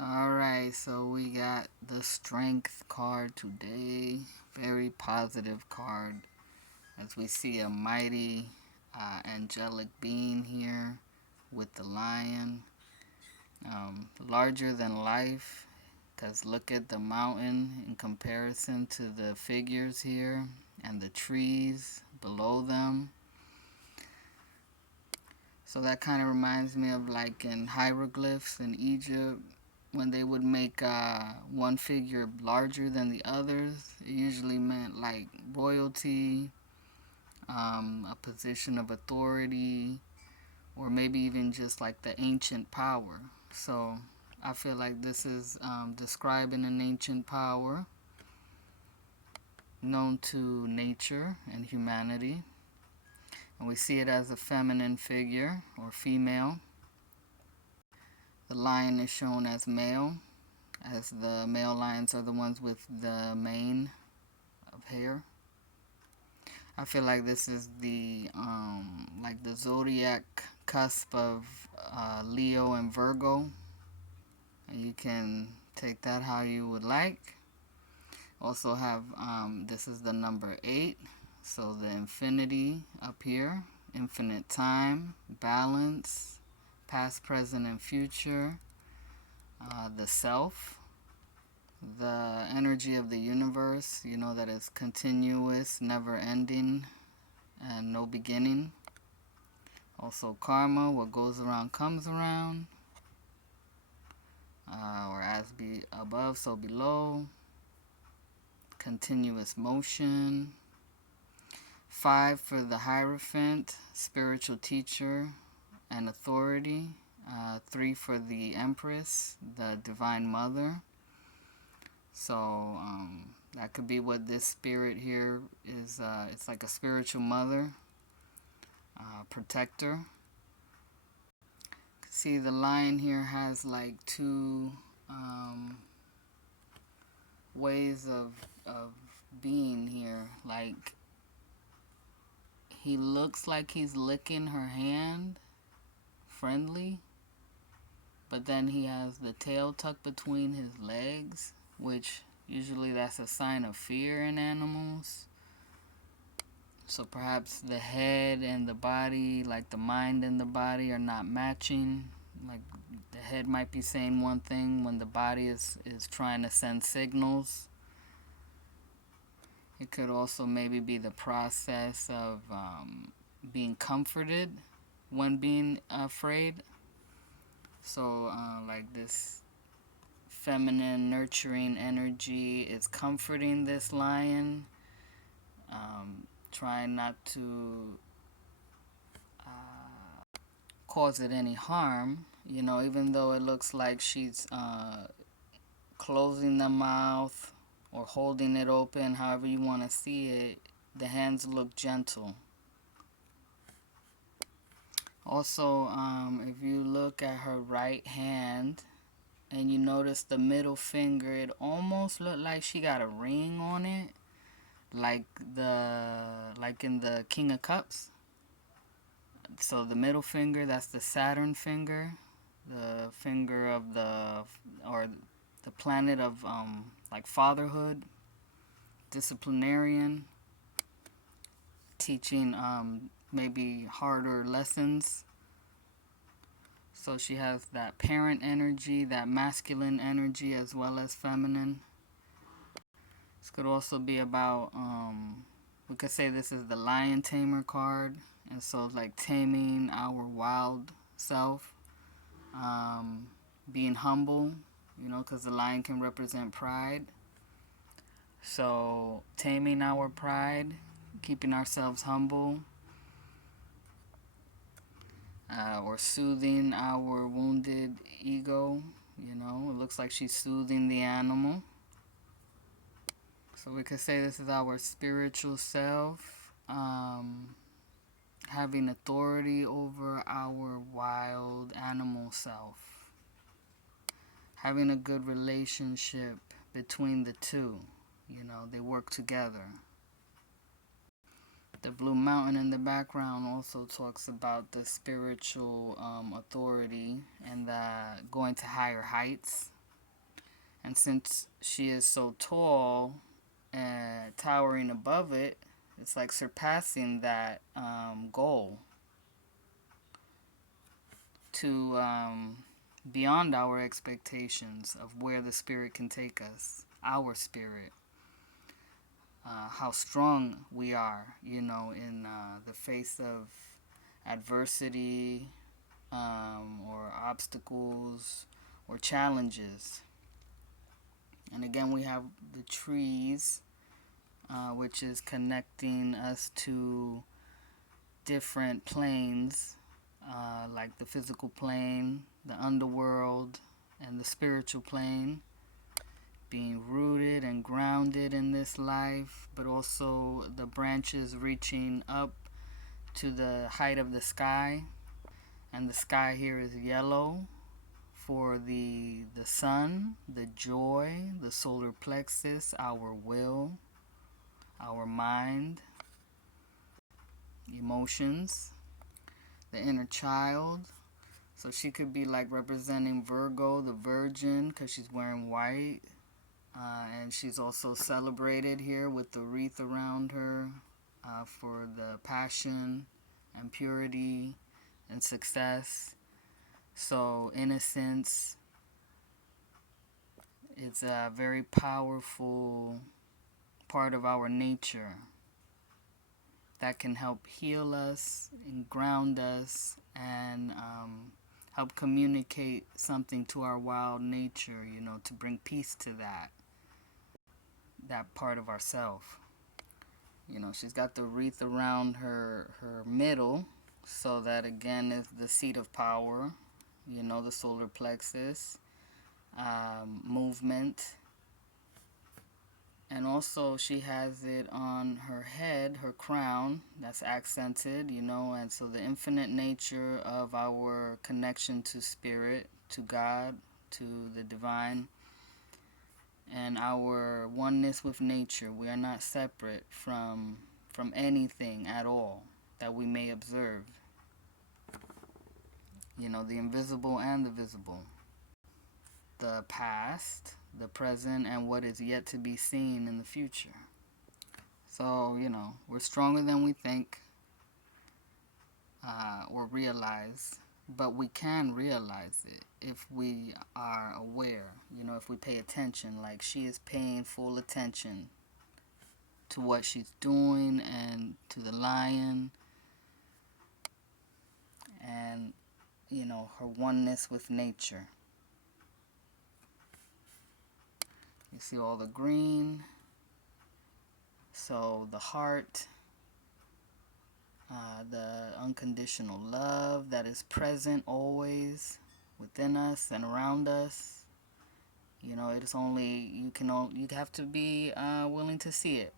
Alright, so we got the Strength card today. Very positive card. As we see a mighty angelic being here with the lion. Larger than life. Because look at the mountain in comparison to the figures here and the trees below them. So that kind of reminds me of like in hieroglyphs in Egypt when they would make one figure larger than the others. It usually meant like royalty, a position of authority, or maybe even just like the ancient power. So I feel like this is describing an ancient power known to nature and humanity. And we see it as a feminine figure or female. The lion is shown as male, as the male lions are the ones with the mane of hair. I feel like this is the zodiac cusp of Leo and Virgo. And you can take that how you would like. Also have this is the number 8, so the infinity up here, infinite time, balance, past, present, and future, the self, the energy of the universe, you know, that is continuous, never ending, and no beginning. Also karma, what goes around comes around, or as be above, so below. Continuous motion. 5 for the Hierophant, spiritual teacher and authority. 3 for the Empress, the Divine Mother. So that could be what this spirit here is. It's like a spiritual mother, protector. See, the lion here has like two ways of being here. Like, he looks like he's licking her hand, friendly, but then he has the tail tucked between his legs, which usually that's a sign of fear in animals. So perhaps the head and the body, like the mind and the body, are not matching. Like the head might be saying one thing when the body is trying to send signals. It could also maybe be the process of being comforted when being afraid. So like this feminine nurturing energy is comforting this lion, trying not to cause it any harm, you know, even though it looks like she's closing the mouth or holding it open, however you want to see it. The hands look gentle. Also, if you look at her right hand and you notice the middle finger, it almost looked like she got a ring on it, like in the King of Cups. So the middle finger, that's the Saturn finger, the finger of the planet of like fatherhood, disciplinarian, teaching maybe harder lessons. So she has that parent energy, that masculine energy, as well as feminine. This could also be about, we could say this is the Lion Tamer card. And so it's like taming our wild self, being humble, you know, because the lion can represent pride. So taming our pride, keeping ourselves humble, or soothing our wounded ego. You know, it looks like she's soothing the animal. So we could say this is our spiritual self, having authority over our wild animal self, having a good relationship between the two. You know, they work together. The blue mountain in the background also talks about the spiritual authority and the going to higher heights. And since she is so tall and towering above it, it's like surpassing that goal to beyond our expectations of where the Spirit can take us, our spirit, how strong we are, in the face of adversity or obstacles or challenges. And again, we have the trees, which is connecting us to different planes, like the physical plane, the underworld, and the spiritual plane, being rooted and grounded in this life, but also the branches reaching up to the height of the sky. And the sky here is yellow for the sun, the joy, the solar plexus, our will, our mind, emotions, the inner child. So she could be like representing Virgo, the virgin, because she's wearing white. And she's also celebrated here with the wreath around her for the passion and purity and success. So innocence is a very powerful part of our nature that can help heal us and ground us and help communicate something to our wild nature, to bring peace to that part of ourself. She's got the wreath around her middle, so that again is the seat of power, the solar plexus, movement. And also she has it on her head, her crown, that's accented, and so the infinite nature of our connection to spirit, to God, to the divine, and our oneness with nature. We are not separate from anything at all that we may observe. The invisible and the visible. The past, the present, and what is yet to be seen in the future. So, we're stronger than we think or realize, but we can realize it if we are aware, if we pay attention, like she is paying full attention to what she's doing and to the lion and, her oneness with nature. You see all the green. So the heart, the unconditional love that is present always within us and around us. It is only, you have to be willing to see it.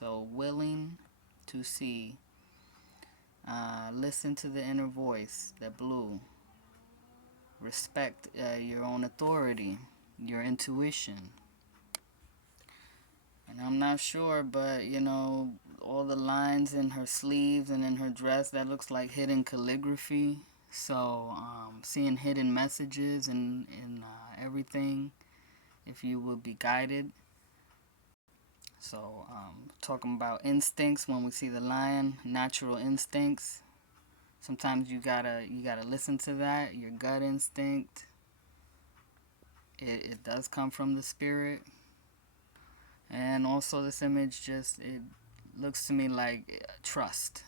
So willing to see. Listen to the inner voice, the blue. Respect your own authority, your intuition. And I'm not sure, but all the lines in her sleeves and in her dress, that looks like hidden calligraphy. So seeing hidden messages in everything, if you will be guided. So talking about instincts, when we see the lion, natural instincts. Sometimes you gotta listen to that, your gut instinct. It does come from the spirit. And also this image it looks to me like trust.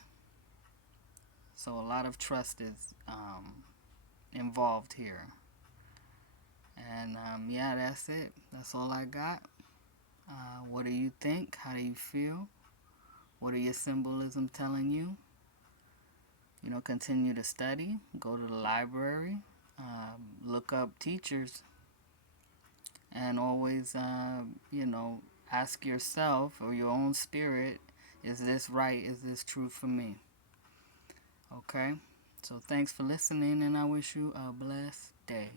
So a lot of trust is involved here. And yeah, that's it. That's all I got. What do you think? How do you feel? What are your symbolism telling you? Continue to study. Go to the library. Look up teachers. And always, ask yourself or your own spirit, is this right? Is this true for me? Okay? So thanks for listening, and I wish you a blessed day.